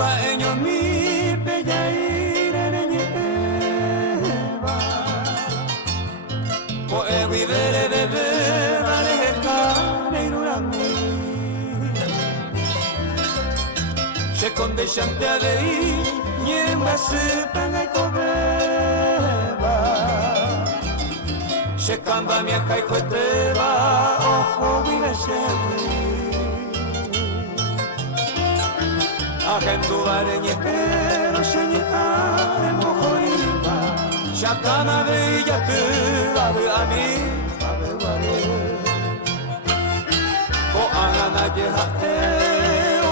ka enyo mi peya ire nyeba ko e vivere bebe vale ka neirurami se conde chante alei nyemba se panga kobeba se kamba mi kai kweteba oho vive sempre Agendu areñe pero señale mojoriba Shakana bella tu ave ani ave ware Ko angana je hate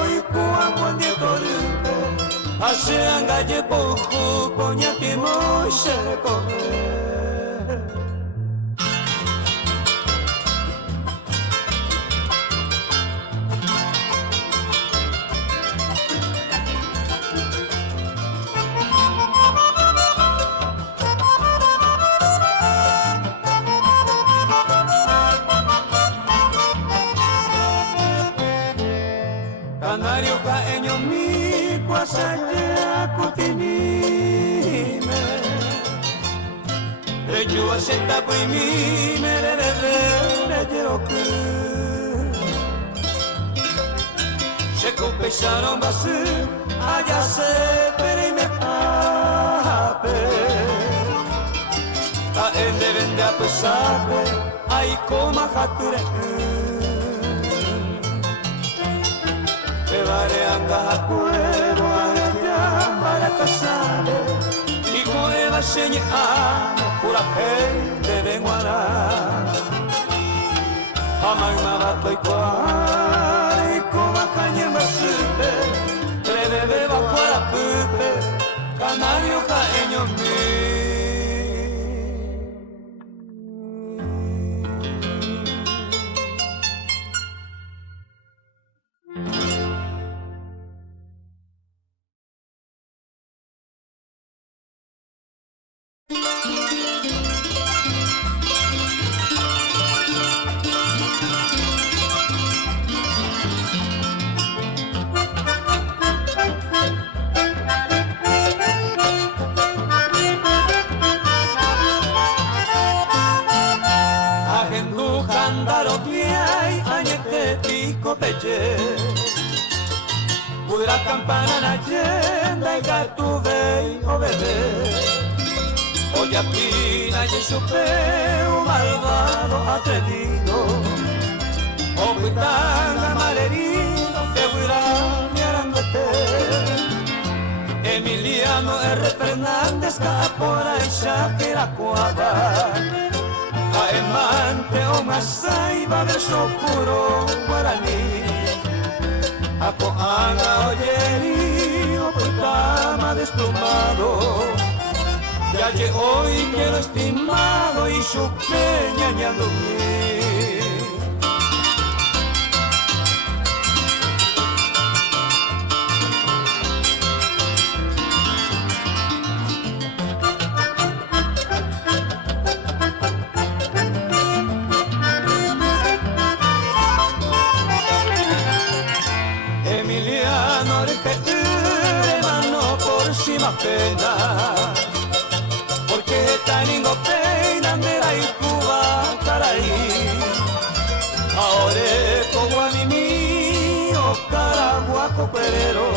oi ku amone torute Ase anga je poku ponya ki mo shere kome Canario ka enyo mi kwasaje akutinime Reju aseta pui mi mererere rejeroku Se compesaron basu allá se perime ape Ka ende vende a pesape ai koma hature Vare anga hakuero aja para casare y coeva seña pura gente venguana amai mabato y cuare y coma caña masute treve va para pupe canario caeño mi Pura campana na agenda y gatuve o bebé Oya pina y supeo malvado atrevido O pitanga malerino que huirá mi arangate Emiliano R. Fernández Capora y Shakira Cuava Aemante o Masai verso puro guaraní Ako anga oyeri o putama desplumado Ya que hoy quiero estimado y su peña ñando mi Pena porque está lindo pena andera y Cuba caray ahora como a mí mío caraguaco perero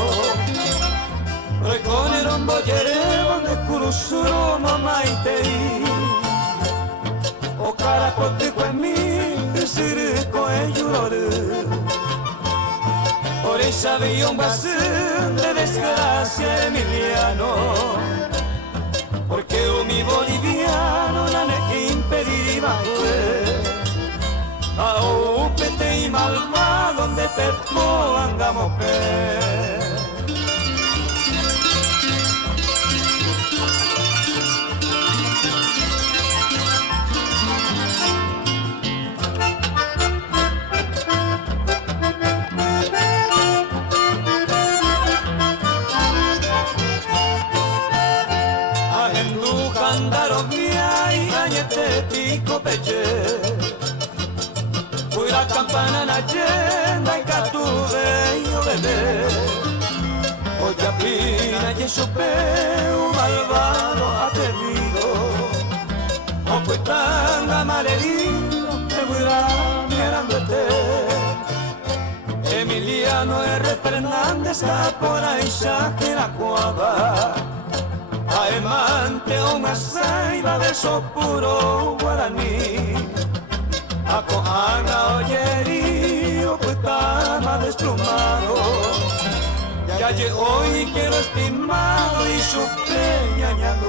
reconero un boyerero de curusuro mamá y tei o carapote con mi circo en llorore por esa veía un basón de desgracia Emiliano porque mi boliviano no me impediría a upete y malvado donde perpo andamos peche Fui la campana na agenda y catuve y bebé y un malvado atrevido, o pues tan malherido que muera mirándote. Emiliano R. Fernández, Capora y Shakiracuaba, Aemante o Masaiba, verso puro guaraní, Acoana Oyerío, Puetama desplumado, ya hoy quiero estimado y su ñañando.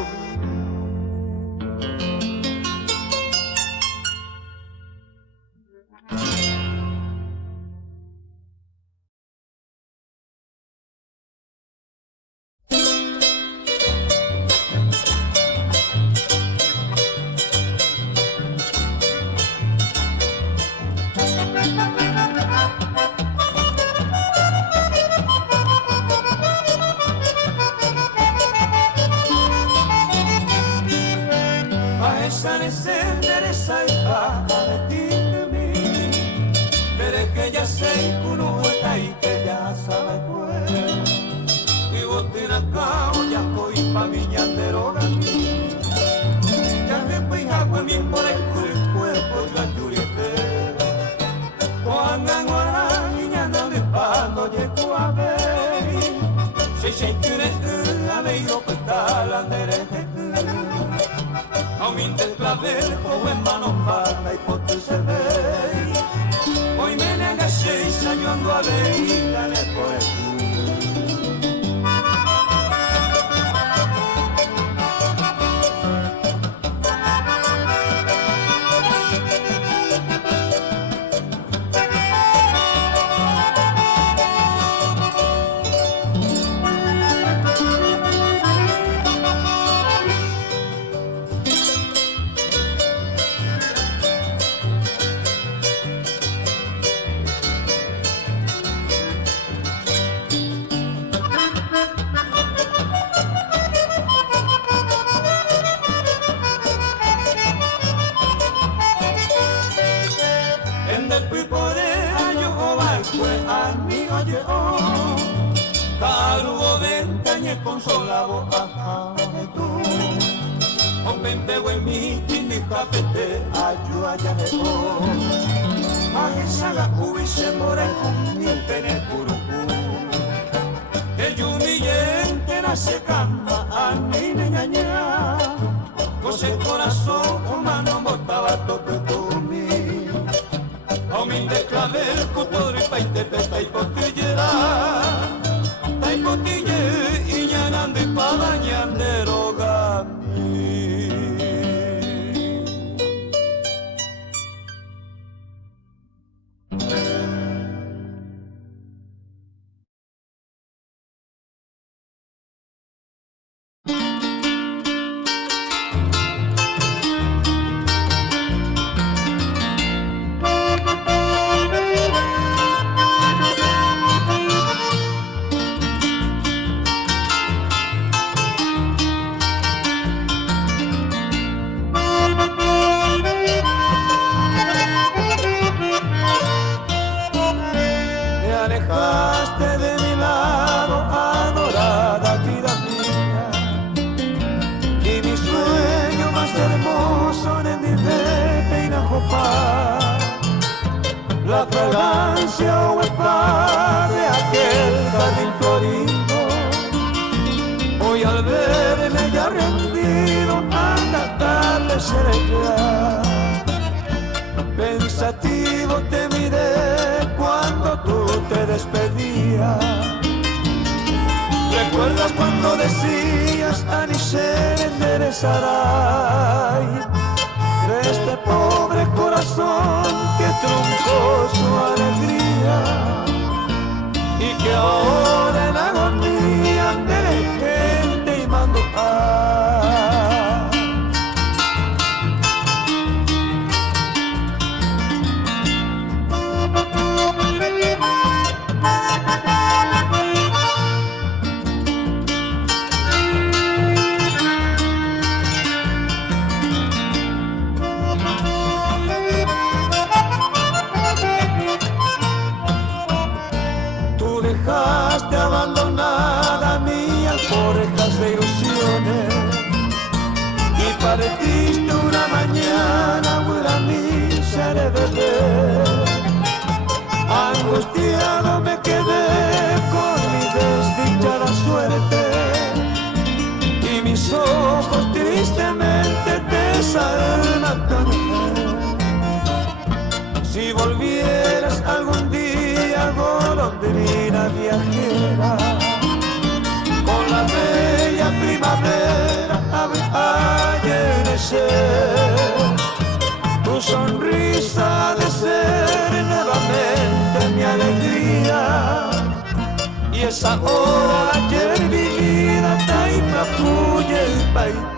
Endereza y baja de ti de mí, veré que ya sé que uno vuelta y que ya sabe pues, y vos tiras cao ya coi pa mi ñandero gami, ya que pues agua mi por el cuerpo y la yuriete, cuando anguarán y ñanda de pano llego a ver, se quiere a ver yo petal anderete. Auminte el clavel, o en mano mala y pote se ve. Hoy me nega 6 años ando a ver y gané por el consolavo a tú o pempego en mi japete ayuda ya de vos a esa la hubiese more con mi pene curucú que yo humillente nace cama a mi niña con el corazón humano botaba todo tu mí a mi de clavel cutor y paite peta y cotillera taipotille y ñanande pa bañandero gami. La fragancia huepa de aquel jardín florido, hoy al verme ya rendido anda atardecer ya. Pensativo te miré cuando tú te despedías. ¿Recuerdas cuando decías Anisher enderezará de este pobre corazón que truncó su alegría y que ahora en agonía ande gente y mando paz? Si volvieras algún día, golondrina viajera, con la bella primavera a llenecer, tu sonrisa de ser nuevamente mi alegría, y esa hora ayer vivida, taima puye y paite.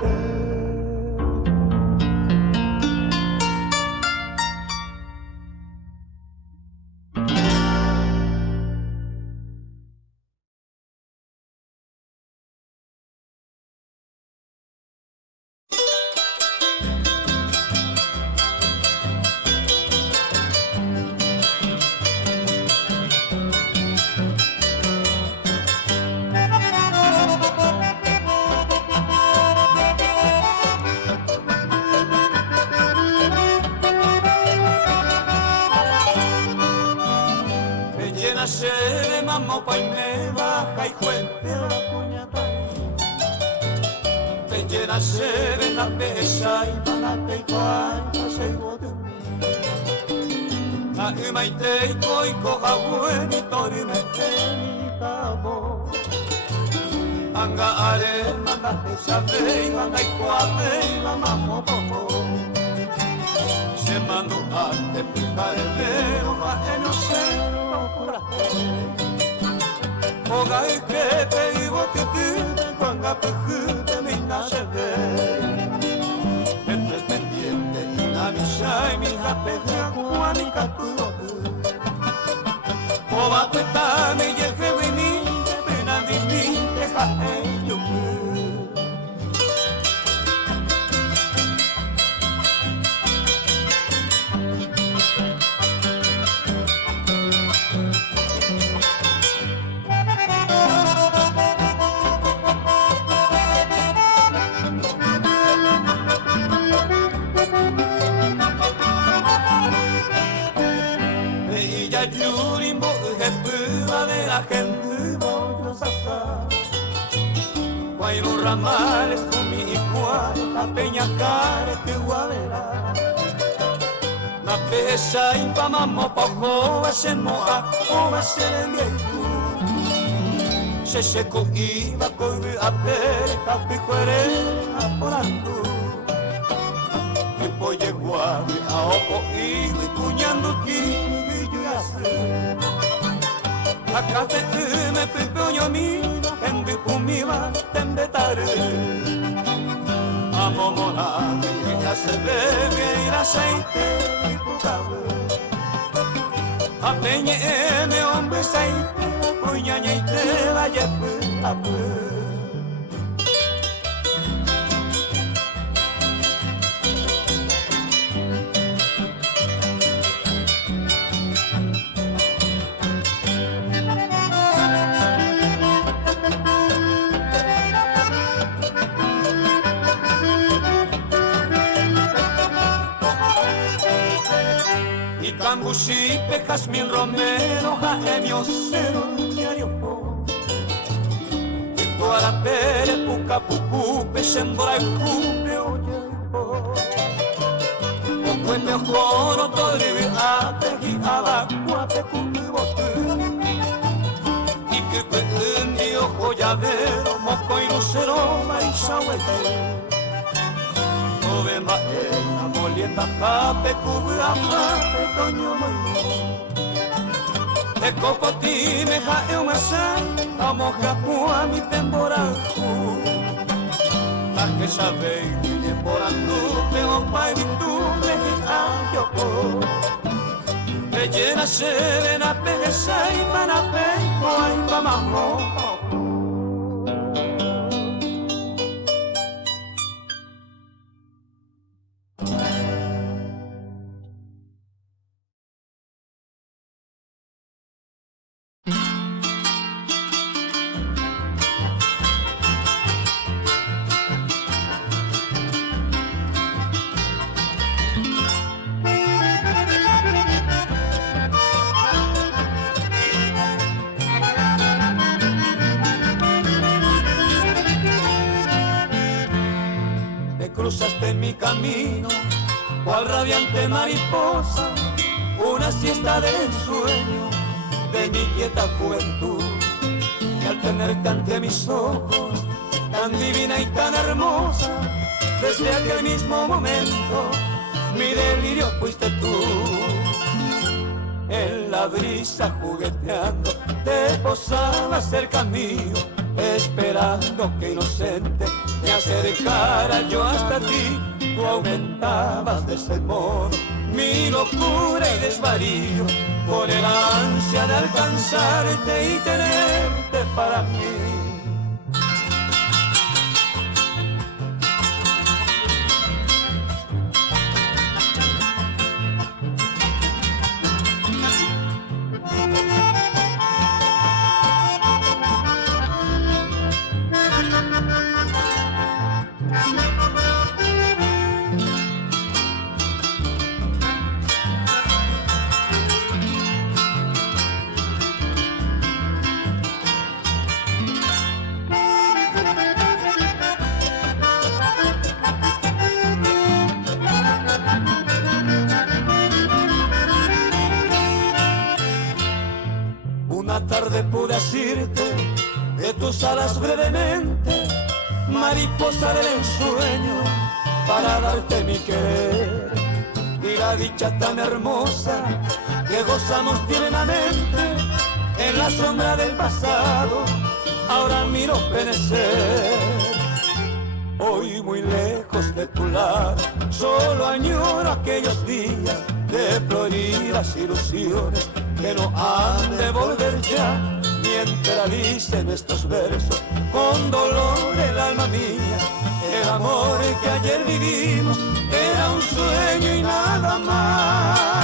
Se de mamá pa' y me baja y cuente la puñata. Te llena se de la pesa y malate y cuanta se de mí. La ima y te y coja bueno y torime mi cabo. Anga are manda pesa de y manda y cuate y mamá mopo. Se mandó ante picarelero a enocero. Oga y que te iba que te cuanga pejute mi nace ve. Entre pendiente y la misa y mi japeja cuanica tu. Oba peta mi yeje y mi pena di mi deja yo. Yurimbo ejemplo de la gente bonrosa, guayro ramales con mi igual, la peña care que guavera, la pesa y pa mammo poco se moa o se le miento, se seco iba con a ver capicuere aporando, que poye guave a opo y cuñando ti. Acá te me pepeño mi, en de pumiva, tembetare. Amo mona, ya se ve el aceite y putable. A peñe me hombre aceite, puñaña y te la lleve a ver. Cambusipe, jazmín, romero, jaemio, cero, diario po. Toda la pere, puca, pucupe, sembra y cupe, oye po. Oque mejor, otore, ate, y abacuate, cupe, bote. Y que pendio, joyavero, moco y lucero, maíza, huete. Ove maena, molienda, jape, cubra, mape, toño, moño. E copoti me jae un asán, a moja cua mi temborajo. A que sabe y temborando, pego pa y vinduble y ayoko. Rellena se ven a pejesa y panape, o ay pa mammo. Cruzaste mi camino, cual radiante mariposa, una siesta del ensueño de mi quieta juventud. Y al tenerte ante mis ojos, tan divina y tan hermosa, desde aquel mismo momento mi delirio fuiste tú. En la brisa jugueteando te posabas cerca mío, esperando que inocente me acercara yo hasta ti. Tú aumentabas de ese modo mi locura y desvarío, con el ansia de alcanzarte y tenerte para mí. Pude asirte de tus alas brevemente, mariposa del ensueño, para darte mi querer. Y la dicha tan hermosa que gozamos plenamente en la sombra del pasado, ahora miro perecer. Hoy muy lejos de tu lado, solo añoro aquellos días de floridas ilusiones que no han de volver ya. Mientras dicen estos versos con dolor el alma mía, el amor que ayer vivimos era un sueño y nada más.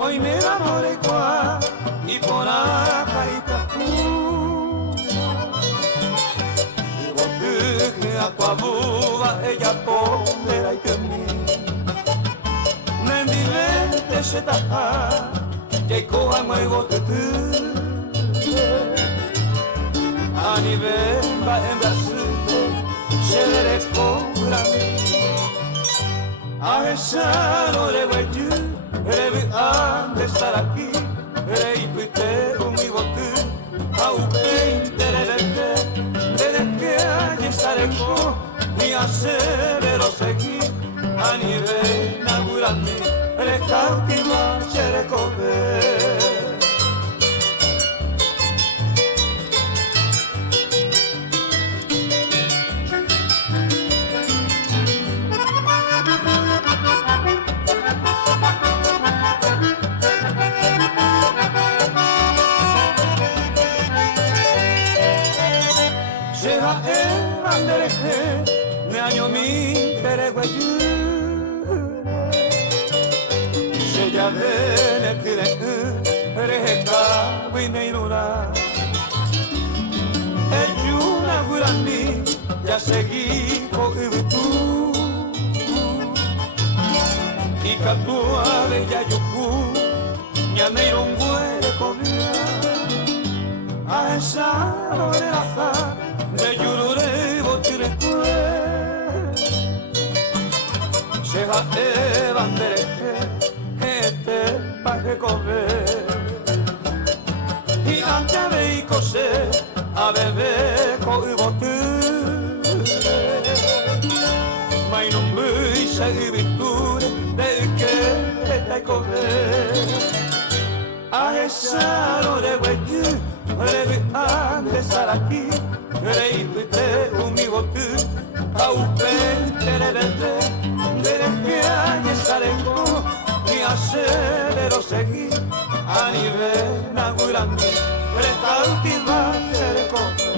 Hoy me enamoré qua y por acá y tua buva ella pondera y que mi Mendilente se taja que coa nuevo te Ani bemba en Brasil se le cobra a esa no le voy a de estar aquí y tuite conmigo tú a un Sareko, ni acelero seguir, a nivel natural, el cautiva se recoge. Me año mi pereguayú se ya de tire rejeca y me inura una gurani ya seguí con tú y catua de yayuku ya me irón hueco a esa oreja de yurure se va a bandere este pa' recoger y antes de ir coser a beber con el bote mai non mi sei vitture del che stai con me a esa no le voy grande, eres cautiva, eres coge.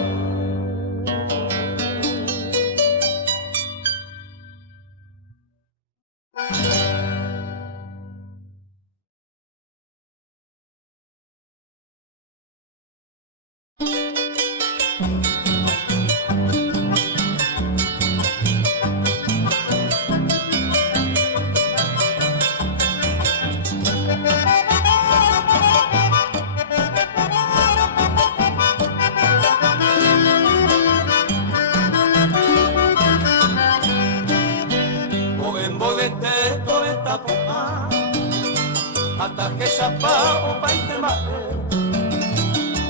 Hasta que chapa o paite mate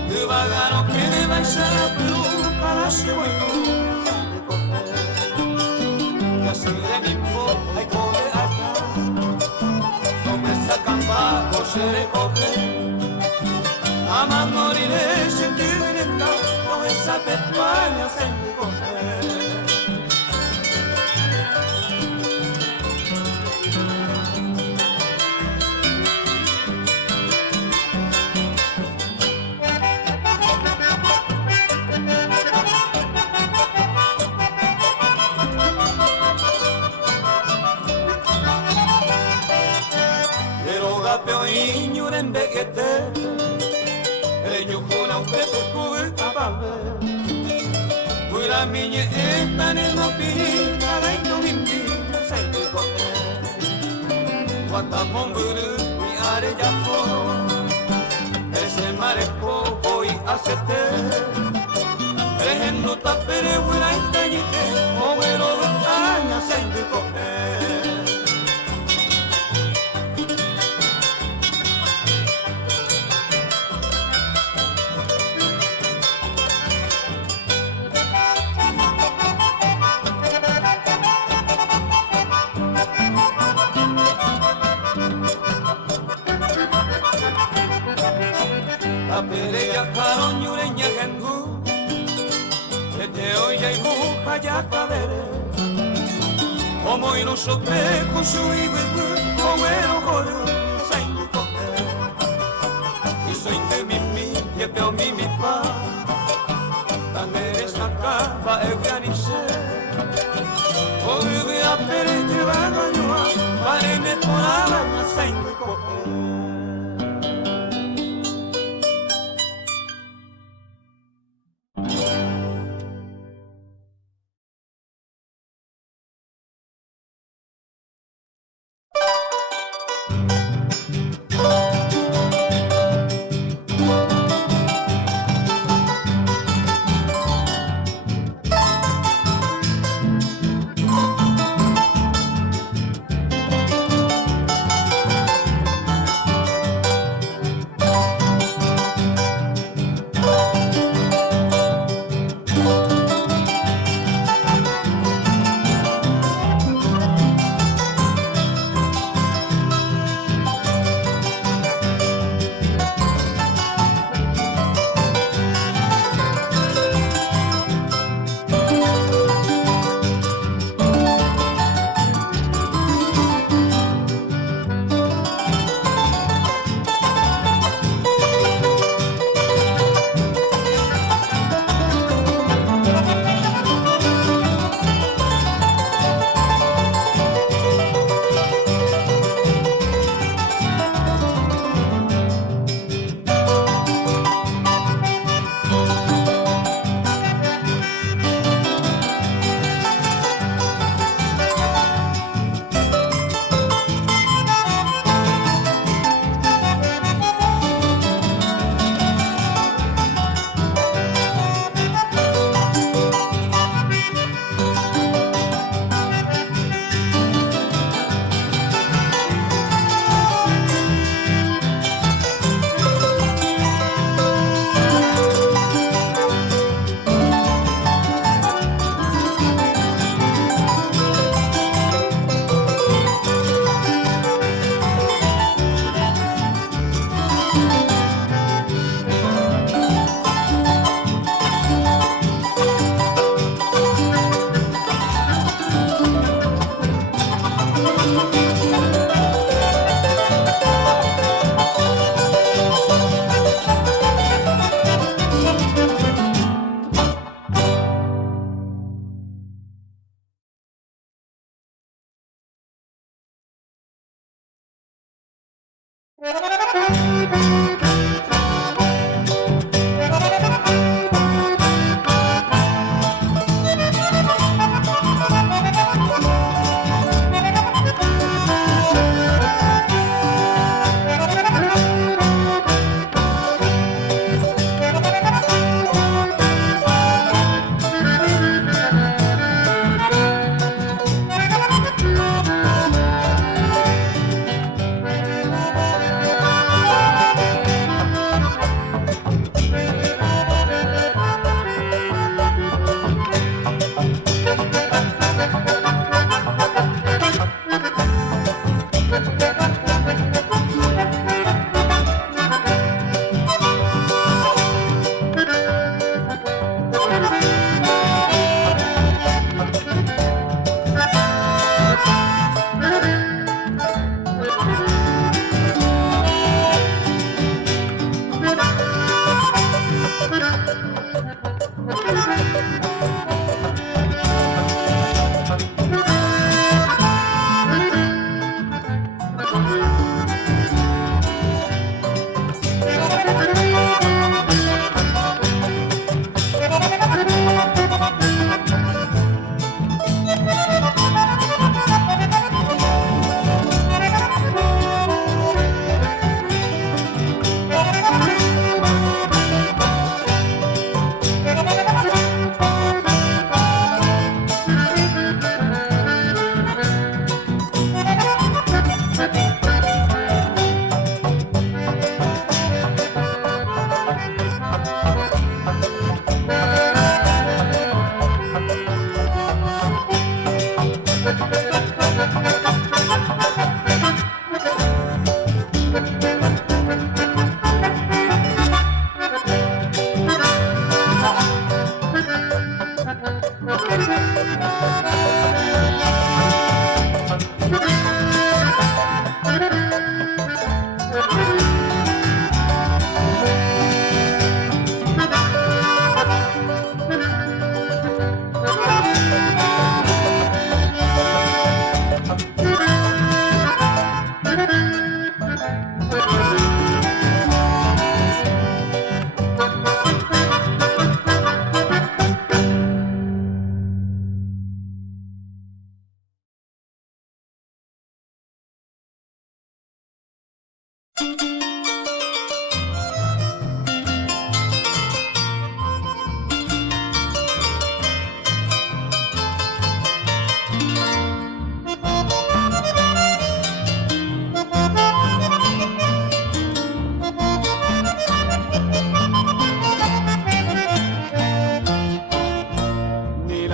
que vagano que me va a ser la peluca la llevo y no que así de mi poco hay coge acá no me sacan bajo se le coge a más moriré sentir en el campo con esa pepaña se me coge. En vegete, ellos con usted por el tapable. Pues la niña está en el mopita, la y no me invita a salir con él. Cuanta momburu y arella por, ese marejo hoy hace té. Rejendo tapere huela y tañete, o el oro taña salir con él. Pereya jaron yureña gengu Tete oya y buja ya cadere Como y no sope con su ibu Como el ojo de saingu coge Y soy de mimi, y peo mimi pa Tan eres acá pa euganice Oye de a pere te va a gañoa Pa ene por ala saingu coge.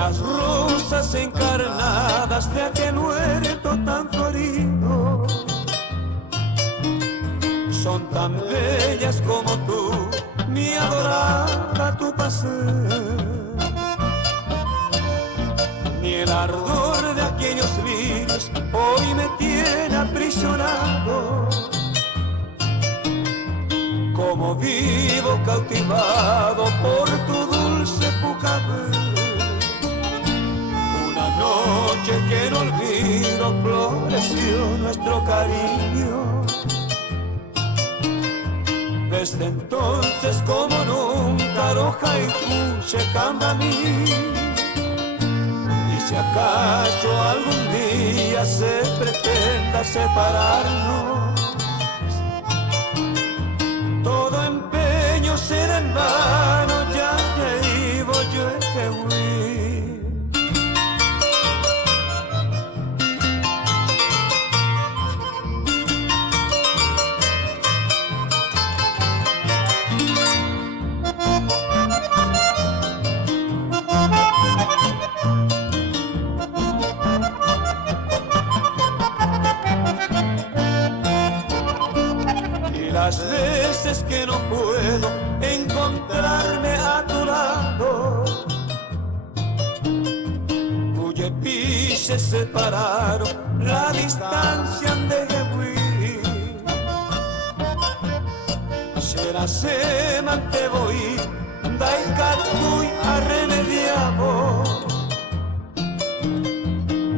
Las rosas encarnadas de aquel huerto tan florido son tan bellas como tú, mi adorada Tupacén. Ni el ardor de aquellos lirios hoy me tiene aprisionado, como vivo cautivado por tu dulce pucabel. Noche que no olvido floreció nuestro cariño. Desde entonces como nunca Roja y Cuche Cambamí. Y si acaso algún día se pretenda separarnos, todo empeño será en vano, ya te iba yo te huí. Las veces que no puedo encontrarme a tu lado, Cuyepí se separaron, la distancia de Huí. Será se mantevoi, dai catui a remediamo,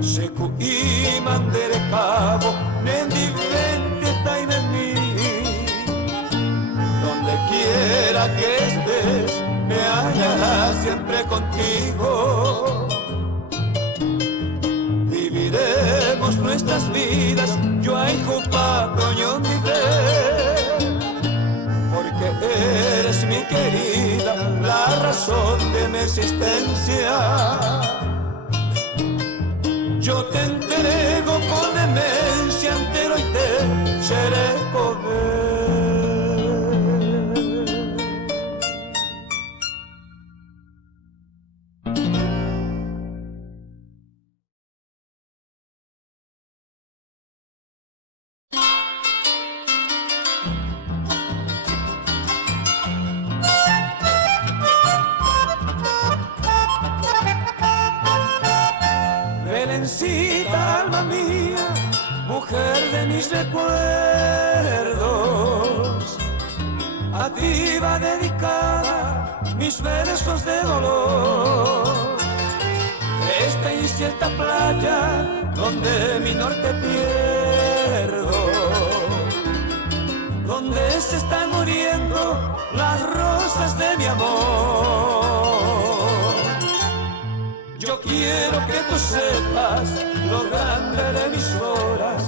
se cui mandere cabo, ne divente taime mi. siempre contigo. Viviremos nuestras vidas, yo hijo patroño mi ver, porque eres mi querida, la razón de mi existencia. Yo te entrego con demencia entero y te seré poder. Belencita, alma mía, mujer de mis recuerdos, a ti va dedicada mis versos de dolor. Esta incierta playa donde mi norte pierdo, donde se están muriendo las rosas de mi amor. Yo quiero que tú sepas lo grande de mis horas,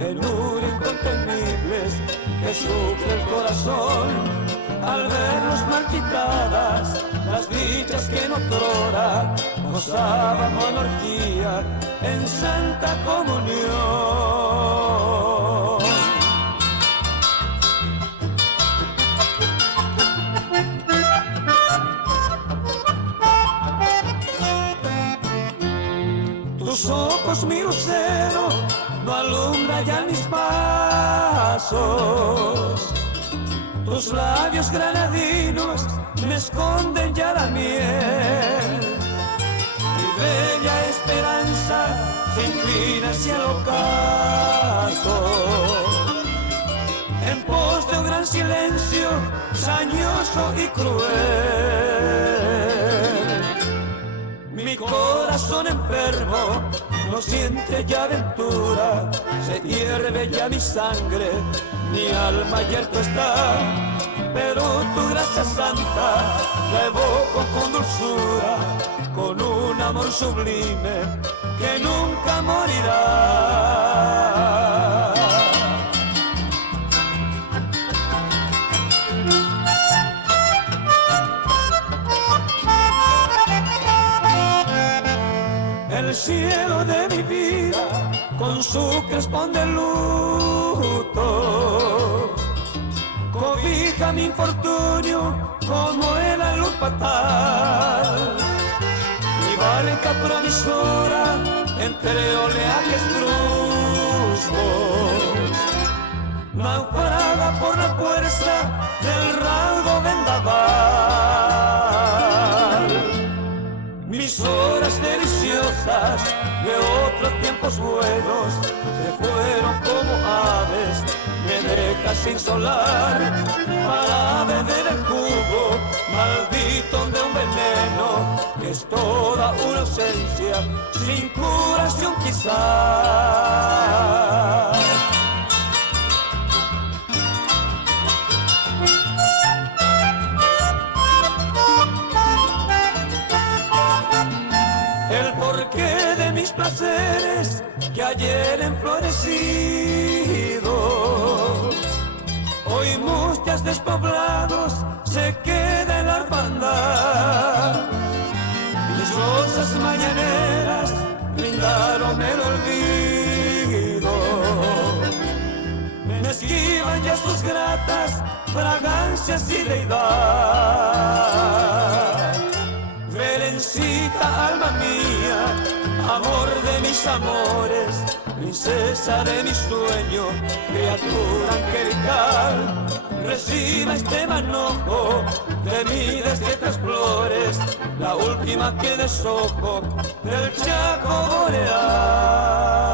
en un incontenibles que sufre el corazón al vernos marchitadas las dichas que en otrora gozábamos en orgía en santa comunión. Tus ojos, mi lucero, no alumbra ya mis pasos. Tus labios granadinos me esconden ya la miel. Mi bella esperanza se inclina hacia el ocaso, en pos de un gran silencio sañoso y cruel. Mi corazón enfermo no siente ya aventura, se hierve ya mi sangre, mi alma yerto está, pero tu gracia santa la evoco con dulzura, con un amor sublime que nunca morirá. El cielo de mi vida con su crespón de luto cobija mi infortunio como en la luz fatal. Mi barca promisora entre oleajes bruscos naufraga por la fuerza del raudo vendaval. Mis horas deliciosas de otros tiempos buenos se fueron como aves, me dejas sin solar para beber el jugo maldito de un veneno que es toda una ausencia sin curación quizás. El porqué de mis placeres que ayer enflorecido, hoy mustias despoblados se queda en la orfandad. Mis rosas mañaneras brindaron el olvido, me esquivan ya sus gratas fragancias y deidad. Belencita, alma mía, amor de mis amores, princesa de mis sueños, criatura angelical, reciba este manojo de mi desiertas flores, la última que deshojo del Chaco boreal.